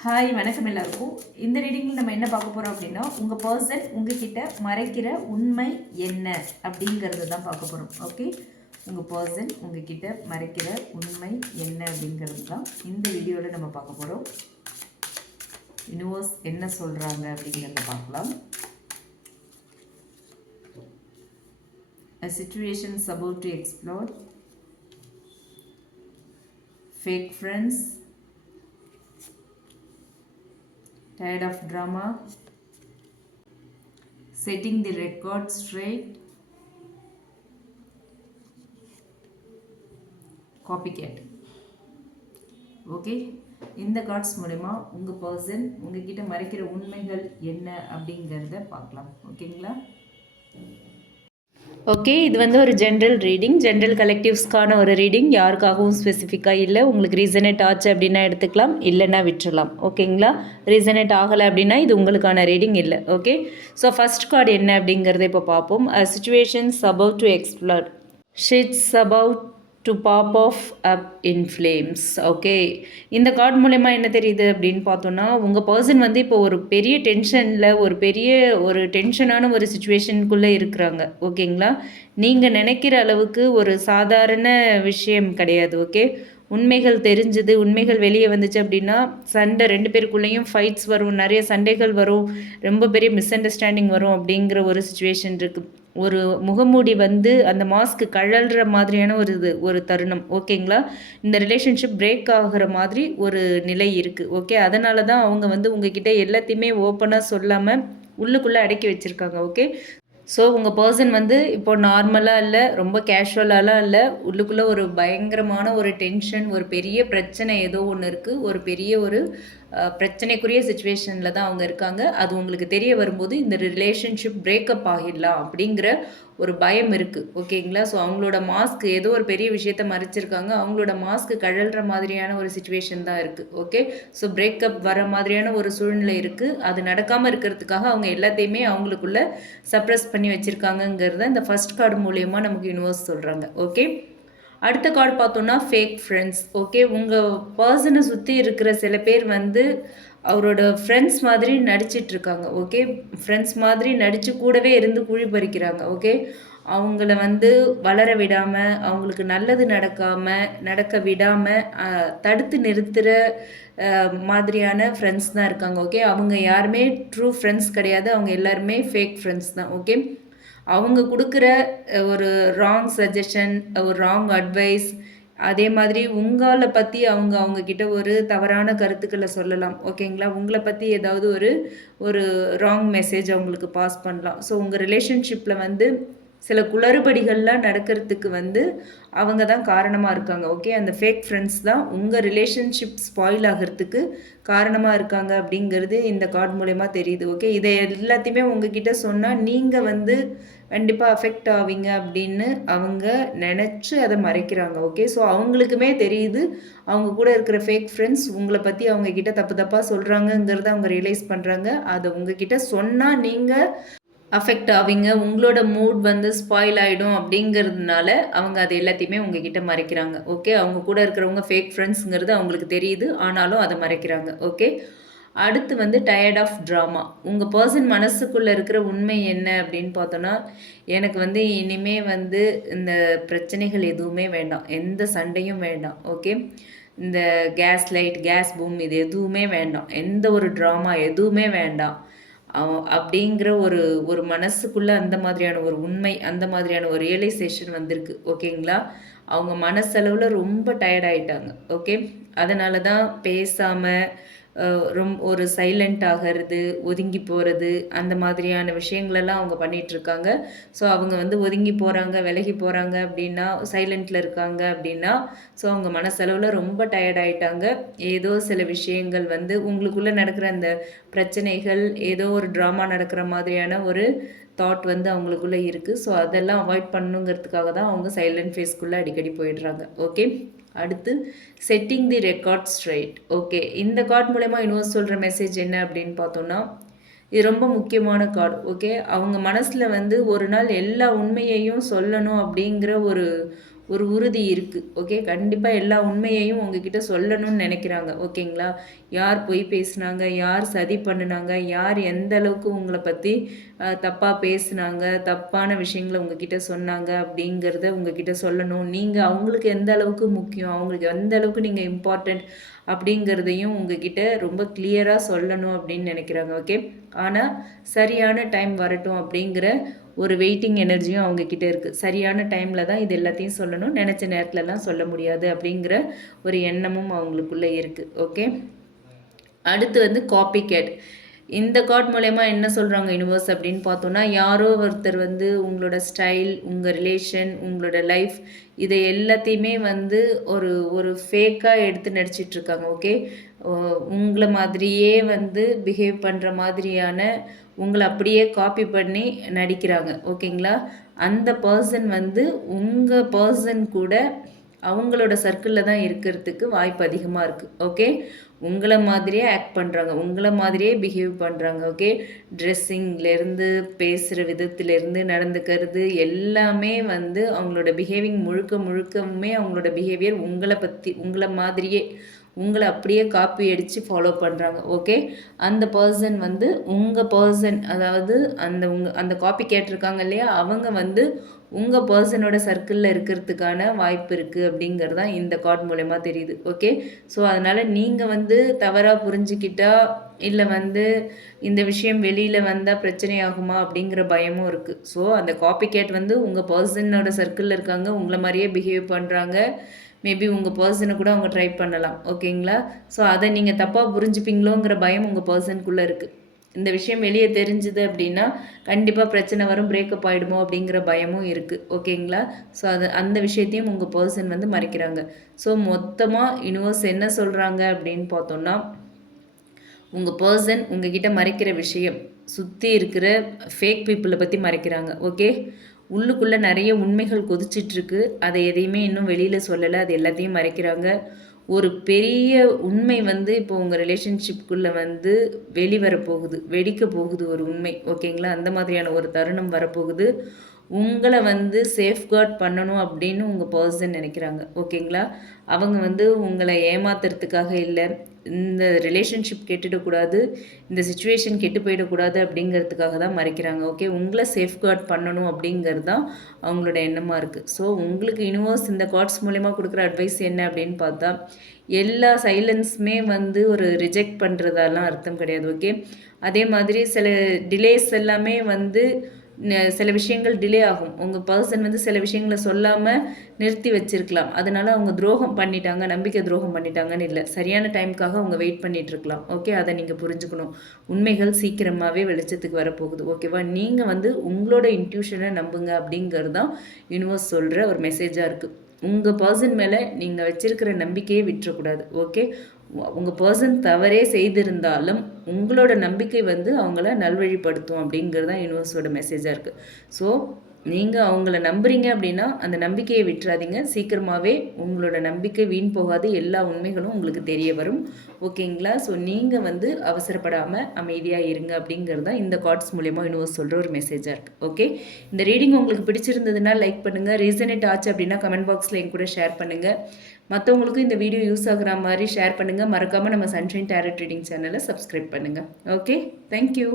Hi வணக்கம் எல்லாருக்கும் இந்த ரீடிங்கில் நம்ம என்ன பார்க்க போகிறோம் அப்படின்னா உங்கள் பர்சன் உங்ககிட்ட மறைக்கிற உண்மை என்ன அப்படிங்கிறது தான் பார்க்க போகிறோம் ஓகே உங்கள் பர்சன் உங்ககிட்ட மறைக்கிற உண்மை என்ன அப்படிங்கிறது தான் இந்த வீடியோவில் நம்ம பார்க்க போகிறோம் யூனிவர்ஸ் என்ன சொல்கிறாங்க அப்படிங்கிறத பார்க்கலாம் A situation is about to explode. Fake friends. Tired of drama. Setting the record straight. Copycat. Okay இந்த கார்ட்ஸ் மூலயமா உங்கள் பர்சன் உங்ககிட்ட மறைக்கிற உண்மைகள் என்ன அப்படிங்கிறத பார்க்கலாம் ஓகேங்களா ஓகே இது வந்து ஒரு ஜென்ரல் ரீடிங் ஜென்ரல் கலெக்டிவ்ஸ்க்கான ஒரு ரீடிங் யாருக்காகவும் ஸ்பெசிஃபிக்காக இல்லை. உங்களுக்கு ரீசனேட் ஆச்சு அப்படின்னா எடுத்துக்கலாம். இல்லைன்னா விட்டுறலாம். ஓகேங்களா ரீசனேட் ஆகலை அப்படின்னா இது உங்களுக்கான ரீடிங் இல்லை. ஓகே ஸோ ஃபஸ்ட் கார்டு என்ன அப்படிங்கிறத இப்போ பார்ப்போம். Situations about to explore shit's about to pop off up in flames okay இந்த கார்டு மூலயமா என்ன தெரியுது அப்படின்னு பார்த்தோன்னா உங்கள் பர்சன் வந்து இப்போ ஒரு பெரிய டென்ஷனில் ஒரு பெரிய ஒரு டென்ஷனான ஒரு சுச்சுவேஷனுக்குள்ளே இருக்கிறாங்க. ஓகேங்களா நீங்கள் நினைக்கிற அளவுக்கு ஒரு சாதாரண விஷயம் கிடையாது. ஓகே உண்மைகள் தெரிஞ்சுது உண்மைகள் வெளியே வந்துச்சு அப்படின்னா சண்டை ரெண்டு பேருக்குள்ளேயும் ஃபைட்ஸ் வரும் நிறைய சண்டைகள் வரும் ரொம்ப பெரிய மிஸ் அண்டர்ஸ்டாண்டிங் வரும் அப்படிங்கிற ஒரு சுச்சுவேஷன் இருக்குது ஒரு முகமூடி வந்து அந்த மாஸ்க்கு கழல்ற மாதிரியான ஒரு இது ஒரு தருணம். ஓகேங்களா இந்த ரிலேஷன்ஷிப் பிரேக் ஆகிற மாதிரி ஒரு நிலை இருக்குது ஓகே அதனால தான் அவங்க வந்து உங்ககிட்ட எல்லாத்தையுமே ஓப்பனாக சொல்லாமல் உள்ளுக்குள்ளே அடக்கி வச்சுருக்காங்க. ஓகே ஸோ உங்கள் பர்சன் வந்து இப்போ நார்மலாக இல்லை ரொம்ப கேஷுவலாலாம் இல்லை உள்ளுக்குள்ளே ஒரு பயங்கரமான ஒரு டென்ஷன் ஒரு பெரிய பிரச்சனை ஏதோ ஒன்று இருக்குது ஒரு பெரிய ஒரு பிரச்சனைக்குரிய சுச்சுவேஷனில் தான் அவங்க இருக்காங்க. அது உங்களுக்கு தெரிய வரும்போது இந்த ரிலேஷன்ஷிப் பிரேக்கப் ஆகிடலாம் அப்படிங்கிற ஒரு பயம் இருக்குது ஓகேங்களா ஸோ அவங்களோட மாஸ்க் ஏதோ ஒரு பெரிய விஷயத்த மறைச்சிருக்காங்க. அவங்களோட மாஸ்க் கழல்ற மாதிரியான ஒரு சுச்சுவேஷன் தான் இருக்குது ஓகே ஸோ பிரேக்கப் வர மாதிரியான ஒரு சூழ்நிலை இருக்குது அது நடக்காமல் இருக்கிறதுக்காக அவங்க எல்லாத்தையுமே அவங்களுக்குள்ள சப்ரஸ் பண்ணி வச்சுருக்காங்கங்கிறத இந்த ஃபர்ஸ்ட் கார்டு மூலயமா நமக்கு யூனிவர்ஸ் சொல்கிறாங்க ஓகே அடுத்த கார்டு பார்த்தோன்னா ஃபேக் ஃப்ரெண்ட்ஸ் ஓகே உங்கள் பர்சனை சுற்றி இருக்கிற சில பேர் வந்து அவரோட ஃப்ரெண்ட்ஸ் மாதிரி நடிச்சிட்டு இருக்காங்க ஓகே ஃப்ரெண்ட்ஸ் மாதிரி நடித்து கூடவே இருந்து குழி பறிக்கிறாங்க ஓகே அவங்கள வந்து வளர விடாமல் அவங்களுக்கு நல்லது நடக்காமல் நடக்க விடாமல் தடுத்து நிறுத்துகிற மாதிரியான ஃப்ரெண்ட்ஸ் தான் இருக்காங்க ஓகே அவங்க யாருமே ட்ரூ ஃப்ரெண்ட்ஸ் கிடையாது அவங்க எல்லாருமே ஃபேக் ஃப்ரெண்ட்ஸ் தான் ஓகே அவங்க கொடுக்குற ஒரு ராங் சஜஷன் ஒரு ராங் அட்வைஸ் அதே மாதிரி உங்களை பற்றி அவங்க அவங்கக்கிட்ட ஒரு தவறான கருத்துக்களை சொல்லலாம். ஓகேங்களா உங்களை பற்றி ஏதாவது ஒரு ஒரு ராங் மெசேஜ் அவங்களுக்கு பாஸ் பண்ணலாம். ஸோ உங்கள் ரிலேஷன்ஷிப்பில் வந்து சில குளறுபடிகள்லாம் நடக்கிறதுக்கு வந்து அவங்க தான் காரணமாக இருக்காங்க ஓகே அந்த ஃபேக் ஃப்ரெண்ட்ஸ் தான் உங்கள் ரிலேஷன்ஷிப் ஸ்பாயில் ஆகிறதுக்கு காரணமாக இருக்காங்க அப்படிங்கிறது இந்த கார்டு மூலயமா தெரியுது ஓகே இதை எல்லாத்தையுமே உங்ககிட்ட சொன்னால் நீங்கள் வந்து கண்டிப்பாக அஃபெக்ட் ஆவீங்க அப்படின்னு அவங்க நினச்சி அதை மறைக்கிறாங்க ஓகே ஸோ அவங்களுக்குமே தெரியுது அவங்க கூட இருக்கிற ஃபேக் ஃப்ரெண்ட்ஸ் உங்களை பற்றி அவங்க கிட்ட தப்பு தப்பாக சொல்கிறாங்கங்கிறத அவங்க ரியலைஸ் பண்ணுறாங்க அதை உங்ககிட்ட சொன்னால் நீங்கள் அஃபெக்ட் ஆவீங்க. உங்களோட மூட் வந்து ஸ்பாயில் ஆகிடும் அப்படிங்கிறதுனால அவங்க அது எல்லாத்தையுமே உங்ககிட்ட மறைக்கிறாங்க. ஓகே அவங்க கூட இருக்கிறவங்க ஃபேக் ஃப்ரெண்ட்ஸுங்கிறது அவங்களுக்கு தெரியுது. ஆனாலும் அதை மறைக்கிறாங்க. ஓகே அடுத்து வந்து டயர்ட் ஆஃப் ட்ராமா உங்கள் பர்சன் மனசுக்குள்ளே இருக்கிற உண்மை என்ன அப்படின்னு பார்த்தோன்னா எனக்கு வந்து இனிமே வந்து இந்த பிரச்சனைகள் எதுவுமே வேண்டாம். எந்த சண்டையும் வேண்டாம். ஓகே இந்த கேஸ் லைட் கேஸ் பூம் இது எதுவுமே வேண்டாம். எந்த ஒரு ட்ராமா எதுவுமே வேண்டாம். அப்படிங்கிற ஒரு ஒரு மனசுக்குள்ள அந்த மாதிரியான ஒரு உண்மை அந்த மாதிரியான ஒரு ரியலைசேஷன் வந்திருக்கு ஓகேங்களா? அவங்க மனசளவில் ரொம்ப டயர்ட் ஆயிட்டாங்க ஓகே? அதனால தான் பேசாமல் ரொம்ப ஒரு சைலண்ட் ஆகிறது ஒதுங்கி போகிறது அந்த மாதிரியான விஷயங்களெல்லாம் அவங்க பண்ணிகிட்ருக்காங்க ஸோ அவங்க வந்து ஒதுங்கி போகிறாங்க விலகி போகிறாங்க அப்படின்னா சைலண்ட்டில் இருக்காங்க அப்படின்னா ஸோ அவங்க மனசளவில் ரொம்ப டயர்டாயிட்டாங்க ஏதோ சில விஷயங்கள் வந்து உங்களுக்குள்ளே நடக்கிற அந்த பிரச்சனைகள் ஏதோ ஒரு ட்ராமா நடக்கிற மாதிரியான ஒரு தாட் வந்து அவங்களுக்குள்ளே இருக்குது ஸோ அதெல்லாம் அவாய்ட் பண்ணுங்கிறதுக்காக தான் அவங்க சைலண்ட் ஃபேஸ்க்குள்ளே அடிக்கடி போயிடுறாங்க. ஓகே அடுத்து setting the record straight okay இந்த கார்டு மூலயமா யூனிவர்ஸ் சொல்கிற மெசேஜ் என்ன அப்படின்னு பார்த்தோன்னா இது ரொம்ப முக்கியமான கார்டு ஓகே அவங்க மனசில் வந்து ஒரு நாள் எல்லா உண்மையையும் சொல்லணும் அப்படிங்கிற ஒரு ஒரு உறுதி இருக்குது ஓகே கண்டிப்பாக எல்லா உண்மையையும் உங்ககிட்ட சொல்லணும்னு நினைக்கிறாங்க ஓகேங்களா? யார் பொய் பேசுனாங்க யார் சதி பண்ணினாங்க யார் எந்த அளவுக்கு உங்களை பற்றி தப்பாக பேசுனாங்க தப்பான விஷயங்களை உங்ககிட்ட சொன்னாங்க அப்படிங்கிறத உங்ககிட்ட சொல்லணும். நீங்கள் அவங்களுக்கு எந்த அளவுக்கு முக்கியம் அவங்களுக்கு எந்த அளவுக்கு நீங்கள் இம்பார்ட்டண்ட் அப்படிங்கிறதையும் உங்ககிட்ட ரொம்ப கிளியராக சொல்லணும் அப்படின்னு நினைக்கிறாங்க ஓகே ஆனால் சரியான டைம் வரட்டும் அப்படிங்கிற ஒரு வெயிட்டிங் எனர்ஜியும் அவங்கக்கிட்ட இருக்குது சரியான டைமில் தான் இது எல்லாத்தையும் சொல்லணும். நினச்ச நேரத்துலலாம் சொல்ல முடியாது அப்படிங்கிற ஒரு எண்ணமும் அவங்களுக்குள்ளே இருக்குது ஓகே அடுத்து வந்து காப்பி கேட் இந்த கார்ட் மூலயமா என்ன சொல்கிறாங்க யூனிவர்ஸ் அப்படின்னு பார்த்தோன்னா யாரோ ஒருத்தர் வந்து உங்களோட ஸ்டைல் உங்கள் ரிலேஷன் உங்களோட லைஃப் இதை எல்லாத்தையுமே வந்து ஒரு ஒரு ஃபேக்காக எடுத்து நடிச்சிட்ருக்காங்க ஓகே உங்களை மாதிரியே வந்து பிஹேவ் பண்ணுற மாதிரியான உங்களை அப்படியே காப்பி பண்ணி நடிக்கிறாங்க ஓகேங்களா அந்த பர்சன் வந்து உங்கள் பர்சன் கூட அவங்களோட சர்க்கிளில் தான் இருக்கிறதுக்கு வாய்ப்பு அதிகமாக இருக்குது ஓகே உங்களை மாதிரியே ஆக்ட் பண்ணுறாங்க உங்களை மாதிரியே பிஹேவ் பண்ணுறாங்க ஓகே ட்ரெஸ்ஸிங்லேருந்து பேசுகிற விதத்துலேருந்து நடந்துக்கிறது எல்லாமே வந்து அவங்களோட பிஹேவிங் முழுக்க முழுக்கவுமே அவங்களோட பிஹேவியர் உங்களை பற்றி உங்களை மாதிரியே. உங்களை அப்படியே காப்பி அடித்து ஃபாலோ பண்ணுறாங்க ஓகே அந்த பர்சன் வந்து உங்கள் பர்சன் அதாவது அந்த உங்கள் அந்த காப்பி கேட்டிருக்காங்க இல்லையா? அவங்க வந்து உங்கள் பர்சனோட சர்க்கிளில் இருக்கிறதுக்கான வாய்ப்பு இருக்குது அப்படிங்கிறது தான் இந்த கார்ட் மூலயமா தெரியுது ஓகே ஸோ அதனால் நீங்கள் வந்து தவறாக புரிஞ்சுக்கிட்டா இல்லை வந்து இந்த விஷயம் வெளியில் வந்தால் பிரச்சனை ஆகுமா அப்படிங்கிற பயமும் இருக்குது ஸோ அந்த காப்பி கேட் வந்து உங்கள் பர்சனோட சர்க்கிளில் இருக்காங்க உங்களை மாதிரியே பிஹேவ் பண்ணுறாங்க மேபி உங்கள் பர்சனை கூட அவங்க ட்ரை பண்ணலாம். ஓகேங்களா ஸோ அதை நீங்கள் தப்பாக புரிஞ்சுப்பீங்களோங்கிற பயம் உங்கள் பர்சனுக்குள்ளே இருக்குது இந்த விஷயம் வெளியே தெரிஞ்சுது அப்படின்னா கண்டிப்பாக பிரச்சனை வரும் பிரேக்கப் ஆகிடுமோ அப்படிங்கிற பயமும் இருக்குது ஓகேங்களா ஸோ அது அந்த விஷயத்தையும் உங்கள் பர்சன் வந்து மறைக்கிறாங்க. ஸோ மொத்தமாக யூனிவர்ஸ் என்ன சொல்கிறாங்க அப்படின்னு பார்த்தோன்னா உங்கள் பர்சன் உங்ககிட்ட மறைக்கிற விஷயம் சுற்றி இருக்கிற ஃபேக் பீப்புளை பற்றி மறைக்கிறாங்க. ஓகே உள்ளுக்குள்ளே நிறைய உண்மைகள் கொதிச்சிட்ருக்கு. அதை எதையுமே இன்னும் வெளியில் சொல்லலை. அது எல்லாத்தையும் மறைக்கிறாங்க. ஒரு பெரிய உண்மை வந்து இப்போ உங்கள் ரிலேஷன்ஷிப்குள்ளே வந்து வெளிவரப்போகுது வெடிக்க போகுது ஒரு உண்மை. ஓகேங்களா அந்த மாதிரியான ஒரு தருணம் வரப்போகுது. உங்களை வந்து சேஃப்கார்ட் பண்ணணும் அப்படின்னு உங்கள் பர்சன் நினைக்கிறாங்க. ஓகேங்களா அவங்க வந்து உங்களை ஏமாத்துறதுக்காக இல்லை இந்த ரிலேஷன்ஷிப் கெட்டுடக்கூடாது இந்த சுச்சுவேஷன் கெட்டு போயிடக்கூடாது அப்படிங்கிறதுக்காக தான் மறைக்கிறாங்க. ஓகே உங்களை சேஃப்கார்ட் பண்ணணும் அப்படிங்கிறது தான் அவங்களோட எண்ணமாக இருக்குது ஸோ உங்களுக்கு யூனிவர்ஸ் இந்த கார்ட்ஸ் மூலயமா கொடுக்குற அட்வைஸ் என்ன அப்படின்னு பார்த்தா எல்லா சைலன்ஸுமே வந்து ஒரு ரிஜெக்ட் பண்ணுறதாலாம் அர்த்தம் கிடையாது. ஓகே அதே மாதிரி சில டிலேஸ் எல்லாமே வந்து சில விஷயங்கள் டிலே ஆகும். உங்கள் பர்சன் வந்து சில விஷயங்களை சொல்லாமல் நிறுத்தி வச்சிருக்கலாம். அதனால் அவங்க துரோகம் பண்ணிட்டாங்க நம்பிக்கை துரோகம் பண்ணிட்டாங்கன்னு இல்லை. சரியான டைமுக்காக அவங்க வெயிட் பண்ணிட்டு இருக்கலாம். ஓகே அதை நீங்கள் புரிஞ்சுக்கணும். உண்மைகள் சீக்கிரமாகவே வெளிச்சத்துக்கு வரப்போகுது. ஓகேவா நீங்கள் வந்து உங்களோட இன்ட்யூஷனை நம்புங்க அப்படிங்கிறது தான் யூனிவர்ஸ் சொல்கிற ஒரு மெசேஜாக இருக்குது உங்கள் பர்சன் மேலே நீங்கள் வச்சுருக்கிற நம்பிக்கையை விட்டுறக்கூடாது. ஓகே உங்கள் பர்சன் தவறே செய்திருந்தாலும் உங்களோட நம்பிக்கை வந்து அவங்கள நல்வழிப்படுத்தும் அப்படிங்கிறது தான் யூனிவர்ஸோட மெசேஜாக இருக்குது ஸோ நீங்கள் அவங்கள நம்புறீங்க அப்படின்னா அந்த நம்பிக்கையை விட்டுறாதீங்க. சீக்கிரமாகவே உங்களோட நம்பிக்கை வீண் போகாது. எல்லா உண்மைகளும் உங்களுக்கு தெரிய வரும். ஓகேங்களா? ஸோ நீங்கள் வந்து அவசரப்படாமல் அமைதியாக இருங்க அப்படிங்கிறது தான் இந்த கார்ட்ஸ் மூலயமா யூனிவர்ஸ் சொல்கிற ஒரு மெசேஜாக இருக்குது ஓகே இந்த ரீடிங் உங்களுக்கு பிடிச்சிருந்ததுன்னா லைக் பண்ணுங்கள் ரீசனேட் ஆச்சு அப்படின்னா கமெண்ட் பாக்ஸில் என் கூட ஷேர் பண்ணுங்கள் மற்றவங்களுக்கும் இந்த வீடியோ யூஸ் ஆகுற மாதிரி ஷேர் பண்ணுங்கள் மறக்காமல் நம்ம சன்ஷைன் டேரட் ரீடிங் சேனலை சப்ஸ்கிரைப் பண்ணுங்கள் ஓகே தேங்க்யூ